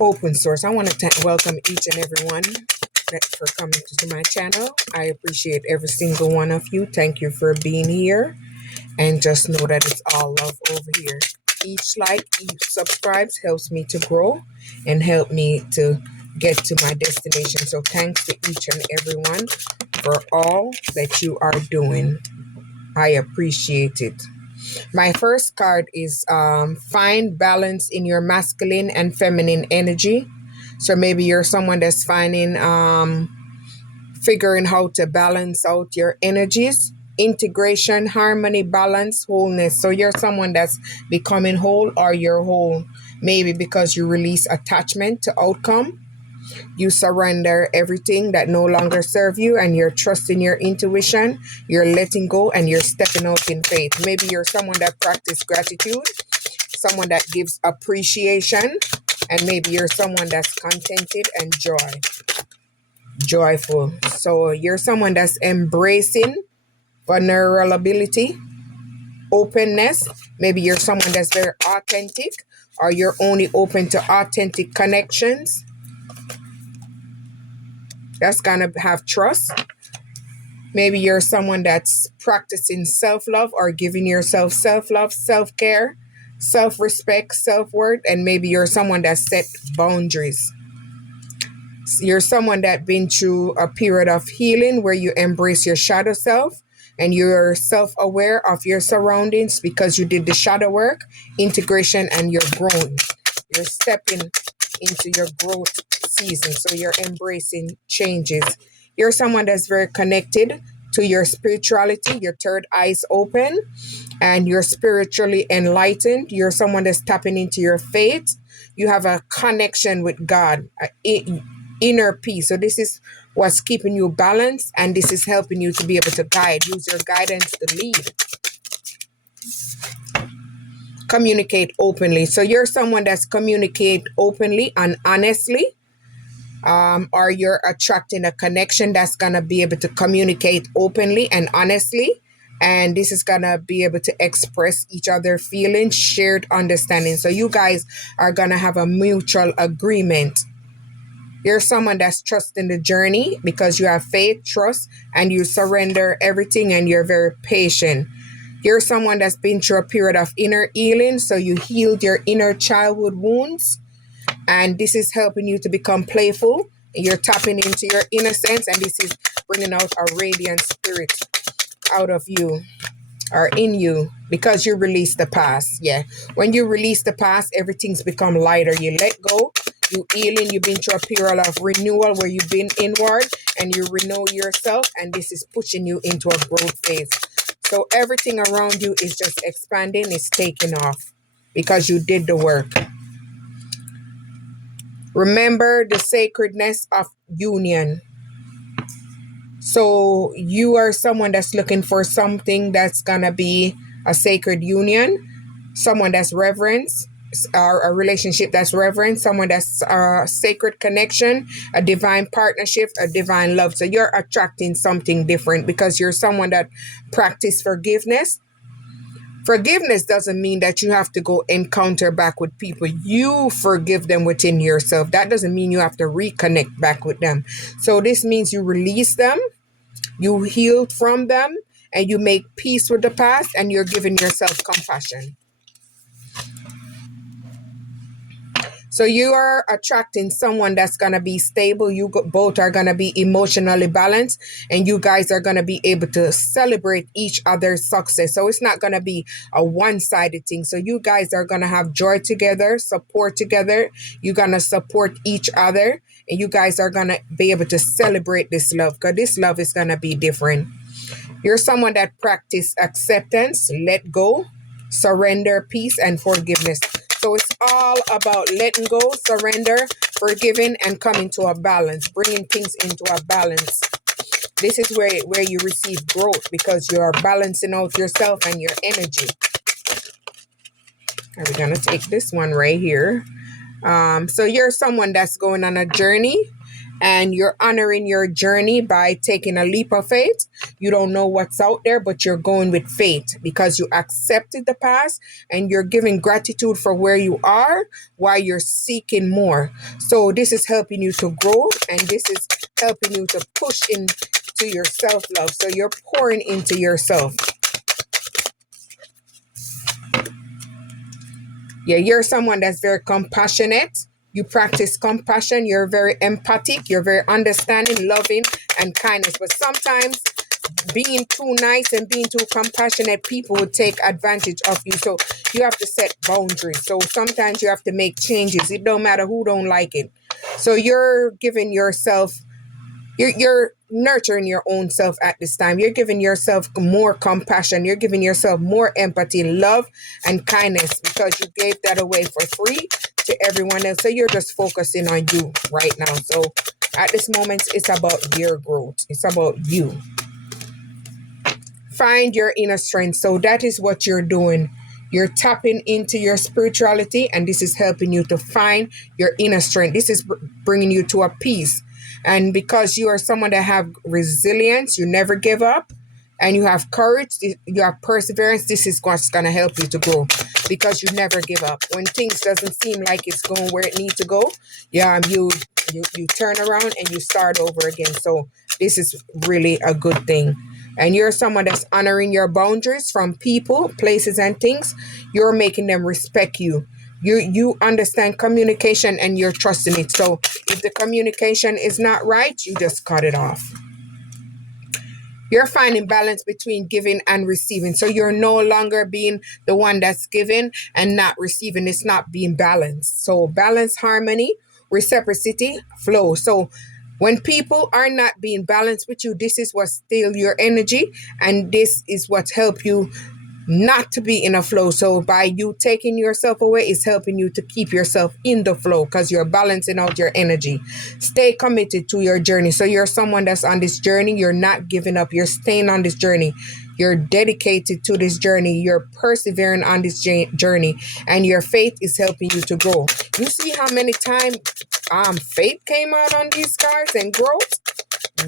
open source. I want to welcome each and every one for coming to my channel. I appreciate every single one of you. Thank you for being here. And just know that it's all love over here. Each like, each subscribes helps me to grow and help me to get to my destination. So thanks to each and every one for all that you are doing. I appreciate it. My first card is find balance in your masculine and feminine energy. So maybe you're someone that's figuring how to balance out your energies. Integration, harmony, balance, wholeness. So you're someone that's becoming whole, or you're whole maybe because you release attachment to outcome. You surrender everything that no longer serve you, and you're trusting your intuition. You're letting go and you're stepping out in faith. Maybe you're someone that practices gratitude, someone that gives appreciation, and maybe you're someone that's contented and joyful. So you're someone that's embracing vulnerability, openness. Maybe you're someone that's very authentic, or you're only open to authentic connections. That's gonna have trust. Maybe you're someone that's practicing self-love or giving yourself self-love, self-care, self-respect, self-worth, and maybe you're someone that set boundaries. You're someone that been through a period of healing where you embrace your shadow self and you're self-aware of your surroundings because you did the shadow work, integration, and you're growing. You're stepping into your growth season, so you're embracing changes. You're someone that's very connected to your spirituality, your third eye's open, and you're spiritually enlightened. You're someone that's tapping into your faith. You have a connection with God, inner peace. So this is what's keeping you balanced, and this is helping you to be able to use your guidance to lead. Communicate openly. So you're someone that's communicate openly and honestly, or you're attracting a connection that's gonna be able to communicate openly and honestly, and this is gonna be able to express each other feelings, shared understanding. So you guys are gonna have a mutual agreement. You're someone that's trusting the journey because you have faith, trust, and you surrender everything, and you're very patient. You're someone that's been through a period of inner healing, so you healed your inner childhood wounds, and this is helping you to become playful. You're tapping into your innocence, and this is bringing out a radiant spirit out of you or in you because you release the past. Yeah, when you release the past, everything's become lighter. You let go. You healing, you've been through a period of renewal where you've been inward and you renew yourself, and this is pushing you into a growth phase. So everything around you is just expanding, it's taking off because you did the work. Remember the sacredness of union. So you are someone that's looking for something that's gonna be a sacred union, someone that's reverence, or a relationship that's reverent, someone that's a sacred connection, a divine partnership, a divine love. So you're attracting something different because you're someone that practice forgiveness. Forgiveness doesn't mean that you have to go encounter back with people. You forgive them within yourself. That doesn't mean you have to reconnect back with them. So this means you release them, you heal from them, and you make peace with the past, and you're giving yourself compassion. So you are attracting someone that's going to be stable. You both are going to be emotionally balanced, and you guys are going to be able to celebrate each other's success. So it's not going to be a one-sided thing. So you guys are going to have joy together, support together. You're going to support each other, and you guys are going to be able to celebrate this love because this love is going to be different. You're someone that practice acceptance, let go, surrender, peace, and forgiveness. So it's all about letting go, surrender, forgiving, and coming to a balance, bringing things into a balance. This is where you receive growth because you're balancing out yourself and your energy. We're going to take this one right here. So you're someone that's going on a journey, and you're honoring your journey by taking a leap of faith. You don't know what's out there, but you're going with faith because you accepted the past and you're giving gratitude for where you are while you're seeking more. So this is helping you to grow, and this is helping you to push into your self-love. So you're pouring into yourself. Yeah, you're someone that's very compassionate. You practice compassion. You're very empathic. You're very understanding, loving, and kindness. But sometimes being too nice and being too compassionate, people will take advantage of you. So you have to set boundaries. So sometimes you have to make changes. It don't matter who don't like it. So you're giving yourself, you're nurturing your own self at this time. You're giving yourself more compassion. You're giving yourself more empathy, love, and kindness because you gave that away for free to everyone else. So you're just focusing on you right now. So at this moment, it's about your growth. It's about you. Find your inner strength. So that is what you're doing. You're tapping into your spirituality, and this is helping you to find your inner strength. This is bringing you to a peace. And because you are someone that have resilience, you never give up, and you have courage, you have perseverance, this is what's going to help you to grow because you never give up. When things doesn't seem like it's going where it needs to go, you turn around and you start over again. So this is really a good thing. And you're someone that's honoring your boundaries from people, places, and things. You're making them respect you. You understand communication and you're trusting it. So if the communication is not right, you just cut it off. You're finding balance between giving and receiving. So you're no longer being the one that's giving and not receiving. It's not being balanced. So balance, harmony, reciprocity, flow. So when people are not being balanced with you, this is what steals your energy, and this is what helps you not to be in a flow. So by you taking yourself away, it's helping you to keep yourself in the flow because you're balancing out your energy. Stay committed to your journey. So you're someone that's on this journey. You're not giving up. You're staying on this journey. You're dedicated to this journey. You're persevering on this journey, and your faith is helping you to grow. You see how many times faith came out on these cards and growth?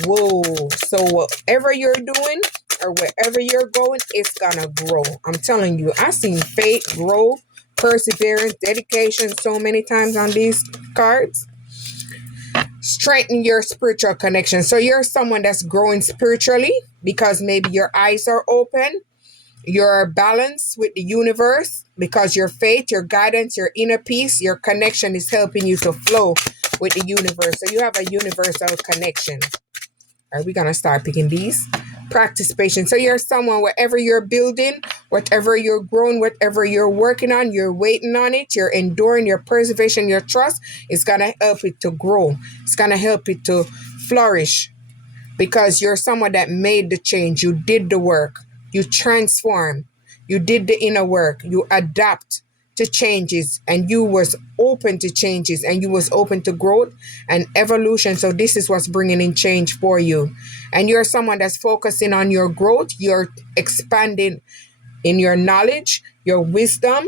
Whoa. So whatever you're doing or wherever you're going, it's gonna grow. I'm telling you, I've seen faith grow, perseverance, dedication so many times on these cards. Strengthen your spiritual connection. So you're someone that's growing spiritually because maybe your eyes are open. You're balanced with the universe because your faith, your guidance, your inner peace, your connection is helping you to flow with the universe. So you have a universal connection. All right, we're going to start picking these. Practice patience. So you're someone, whatever you're building, whatever you're growing, whatever you're working on, you're waiting on it, you're enduring, your preservation, your trust is going to help it to grow. It's going to help it to flourish because you're someone that made the change. You did the work. You transform. You did the inner work. You adapt to changes, and you was open to changes, and you was open to growth and evolution. So this is what's bringing in change for you. And you're someone that's focusing on your growth. You're expanding in your knowledge, your wisdom,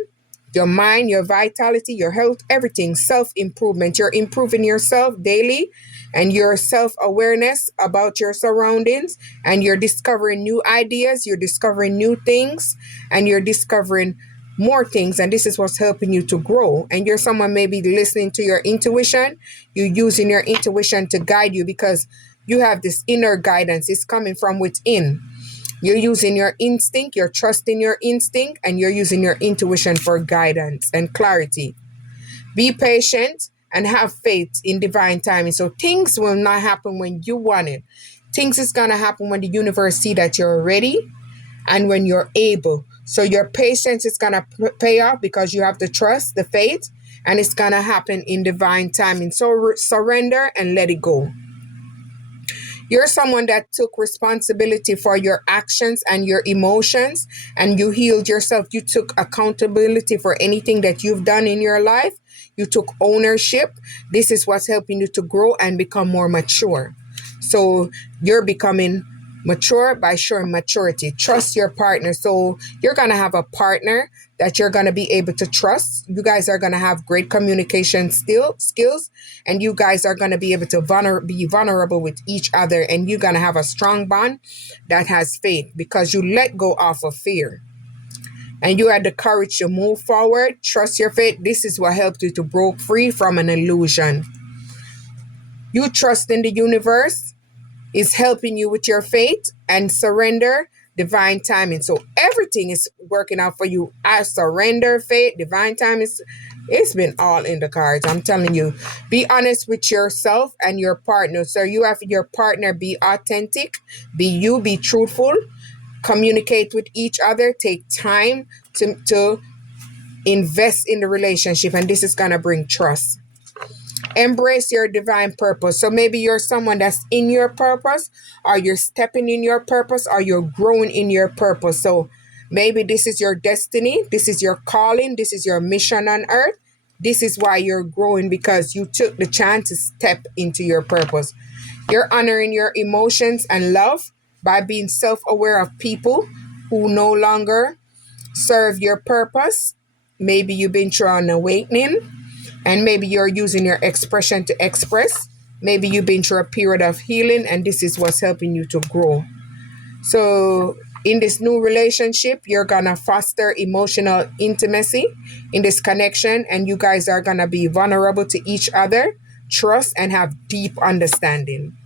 your mind, your vitality, your health, everything, self-improvement. You're improving yourself daily and your self-awareness about your surroundings, and you're discovering new ideas, you're discovering new things, and you're discovering more things, and this is what's helping you to grow. And you're someone maybe listening to your intuition. You're using your intuition to guide you because you have this inner guidance. It's coming from within. You're using your instinct, you're trusting your instinct, and you're using your intuition for guidance and clarity. Be patient and have faith in divine timing. So things will not happen when you want it. Things is going to happen when the universe see that you're ready and when you're able. So your patience is going to pay off because you have the trust, the faith, and it's going to happen in divine timing. So surrender and let it go. You're someone that took responsibility for your actions and your emotions, and you healed yourself. You took accountability for anything that you've done in your life. You took ownership. This is what's helping you to grow and become more mature. So you're becoming Mature by showing maturity. Trust your partner. So you're going to have a partner that you're going to be able to trust. You guys are going to have great communication skills, and you guys are going to be able to be vulnerable with each other, and you're going to have a strong bond that has faith because you let go off of fear. And you had the courage to move forward, trust your faith. This is what helped you to break free from an illusion. You trust in the universe is helping you with your faith and surrender, divine timing. So everything is working out for you. I surrender, faith, divine timing. It's been all in the cards. I'm telling you, be honest with yourself and your partner. So you have your partner be authentic, be you, be truthful, communicate with each other, take time to invest in the relationship. And this is going to bring trust. Embrace your divine purpose. So maybe you're someone that's in your purpose, or you're stepping in your purpose, or you're growing in your purpose. So maybe this is your destiny, this is your calling, this is your mission on earth. This is why you're growing, because you took the chance to step into your purpose. You're honoring your emotions and love by being self-aware of people who no longer serve your purpose. Maybe you've been through an awakening, and maybe you're using your expression to express. Maybe you've been through a period of healing, and this is what's helping you to grow. So in this new relationship, you're going to foster emotional intimacy in this connection, and you guys are going to be vulnerable to each other, trust, and have deep understanding.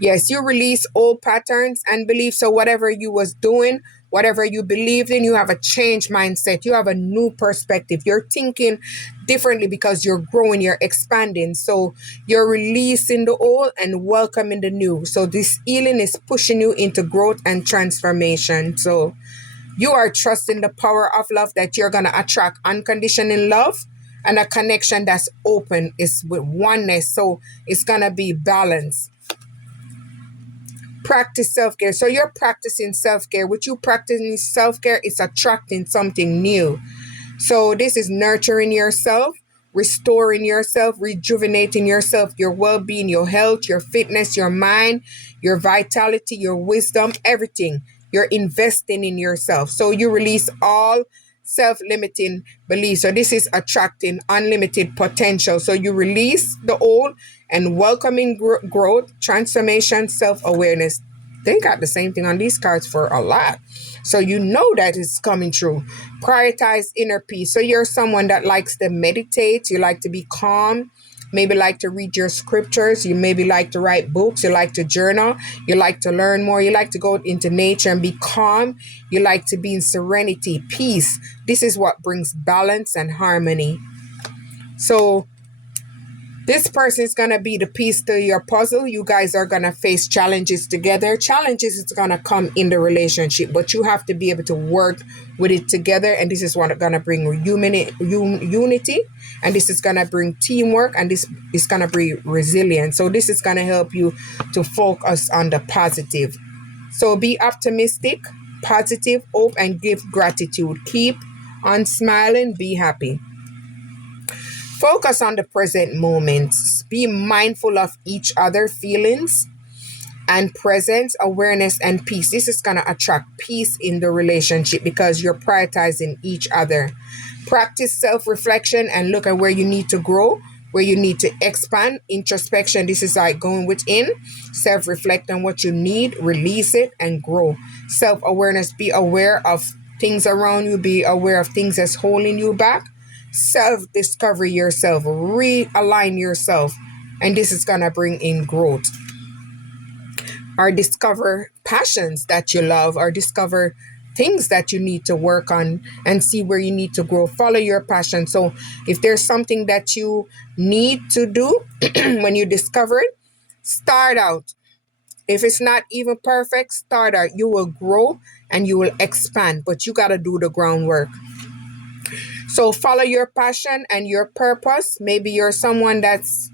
Yes, you release old patterns and beliefs. So whatever you was doing, whatever you believed in, you have a changed mindset. You have a new perspective. You're thinking differently because you're growing, you're expanding. So you're releasing the old and welcoming the new. So this healing is pushing you into growth and transformation. So you are trusting the power of love, that you're going to attract unconditional love and a connection that's open, is with oneness. So it's going to be balanced. Practice self-care. So you're practicing self-care. With you practicing self-care, it's attracting something new. So this is nurturing yourself, restoring yourself, rejuvenating yourself, your well-being, your health, your fitness, your mind, your vitality, your wisdom, everything. You're investing in yourself. So you release all self-limiting beliefs. So this is attracting unlimited potential. So you release the old and welcoming growth, transformation, self-awareness. They got the same thing on these cards for a lot. So you know that it's coming true. Prioritize inner peace. So you're someone that likes to meditate. You like to be calm. Maybe like to read your scriptures. You maybe like to write books. You like to journal. You like to learn more. You like to go into nature and be calm. You like to be in serenity, peace. This is what brings balance and harmony. So this person is going to be the piece to your puzzle. You guys are going to face challenges together. Challenges is going to come in the relationship, but you have to be able to work with it together. And this is what going to bring unity. And this is going to bring teamwork. And this is going to bring resilience. So this is going to help you to focus on the positive. So be optimistic, positive, hope, and give gratitude. Keep on smiling. Be happy. Focus on the present moments. Be mindful of each other's feelings and presence, awareness, and peace. This is going to attract peace in the relationship because you're prioritizing each other. Practice self-reflection and look at where you need to grow, where you need to expand. Introspection, this is like going within. Self-reflect on what you need, release it, and grow. Self-awareness, be aware of things around you, be aware of things that's holding you back. Self-discover yourself, realign yourself, and this is going to bring in growth. Or discover passions that you love, or discover things that you need to work on and see where you need to grow. Follow your passion. So if there's something that you need to do when you discover it, start out. If it's not even perfect, start out. You will grow and you will expand, but you got to do the groundwork. So follow your passion and your purpose. Maybe you're someone that's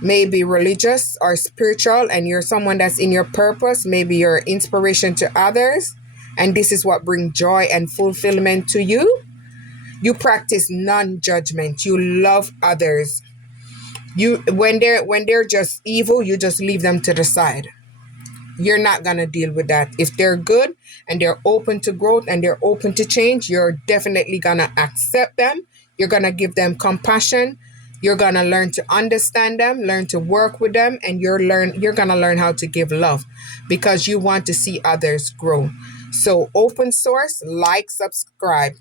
maybe religious or spiritual, and you're someone that's in your purpose. Maybe you're inspiration to others, and this is what brings joy and fulfillment to you. You practice non-judgment. You love others. When they're just evil, you just leave them to the side. You're not going to deal with that. If they're good and they're open to growth and they're open to change, you're definitely going to accept them. You're going to give them compassion. You're going to learn to understand them, learn to work with them, and you're going to learn how to give love because you want to see others grow. So open source, like, subscribe.